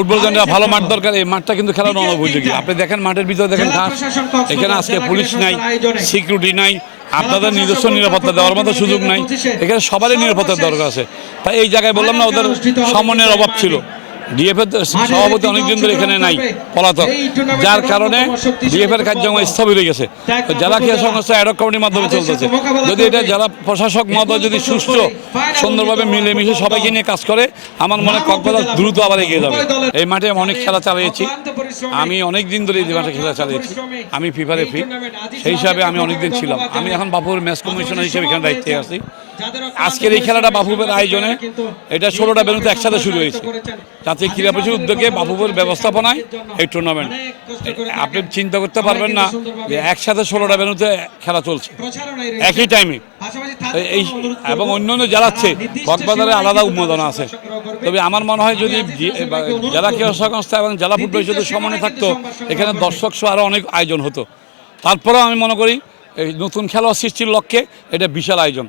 Football জানলে ভালো মাঠ দরকার। এই মাঠটা কিন্তু খেলার অনুপযোগী। আপনি দেখেন মাঠের ভিতরে দেখেন ঘাস, এখানে আজকে পুলিশ নাই, সিকিউরিটি নাই, আপনাদের নিজস্ব নিরাপত্তা দেওয়ার মতো সুযোগ নাই। এখানে সবারই নিরাপত্তার দরকার আছে। তাই এই জায়গায় বললাম না, ওদের সমন্বয়ের অভাব ছিল। ডিএফের সভাপতি অনেকদিন ধরে এখানে নাই, পলাতক, যার কারণে ডিএফের কার্যক্রম স্থবির হয়ে গেছে। জেলা ক্রীড়া সংস্থা অ্যাডক কমিটির মাধ্যমে চলতেছে। যদি এটা জেলা প্রশাসক মহোদয় যদি সুষ্ঠু সুন্দরভাবে মিলেমিশে সবাইকে নিয়ে কাজ করে, আমার মনে কক্সবাজার দ্রুত আবার এগিয়ে যাবে। এই মাঠে অনেক খেলা চালিয়েছি আমি, অনেক দিন ধরে এই মাঠে খেলা চালিয়েছি আমি। ফিফা রেফারি সেই হিসাবে আমি অনেকদিন ছিলাম। আমি এখন বাফুর ম্যাচ কমিশনার হিসেবে এখানে দায়িত্বে আছি। আজকের এই খেলাটা বাফুফের আয়োজনে, এটা 16টা ভেন্যুতে একসাথে শুরু হয়েছে। জাতীয় ক্রীড়া পরিষদের উদ্যোগে বাফুফের ব্যবস্থাপনায় এই টুর্নামেন্ট। আপনি চিন্তা করতে পারবেন না যে একসাথে 16টা ভেন্যুতে খেলা চলছে একই টাইমে। এই এবং অন্যান্য জেলাচ্ছে কক্সবাজারে আলাদা উন্মাদনা আছে। তবে আমার মনে হয় যদি জেলা ক্রীড়া সংস্থা এবং জেলা ফুটবল পরিষদের সমন্বয় থাকতো, এখানে দর্শক সহ আরও অনেক আয়োজন হতো। তারপরেও আমি মনে করি এই নতুন খেলা সৃষ্টির লক্ষ্যে এটা বিশাল আয়োজন।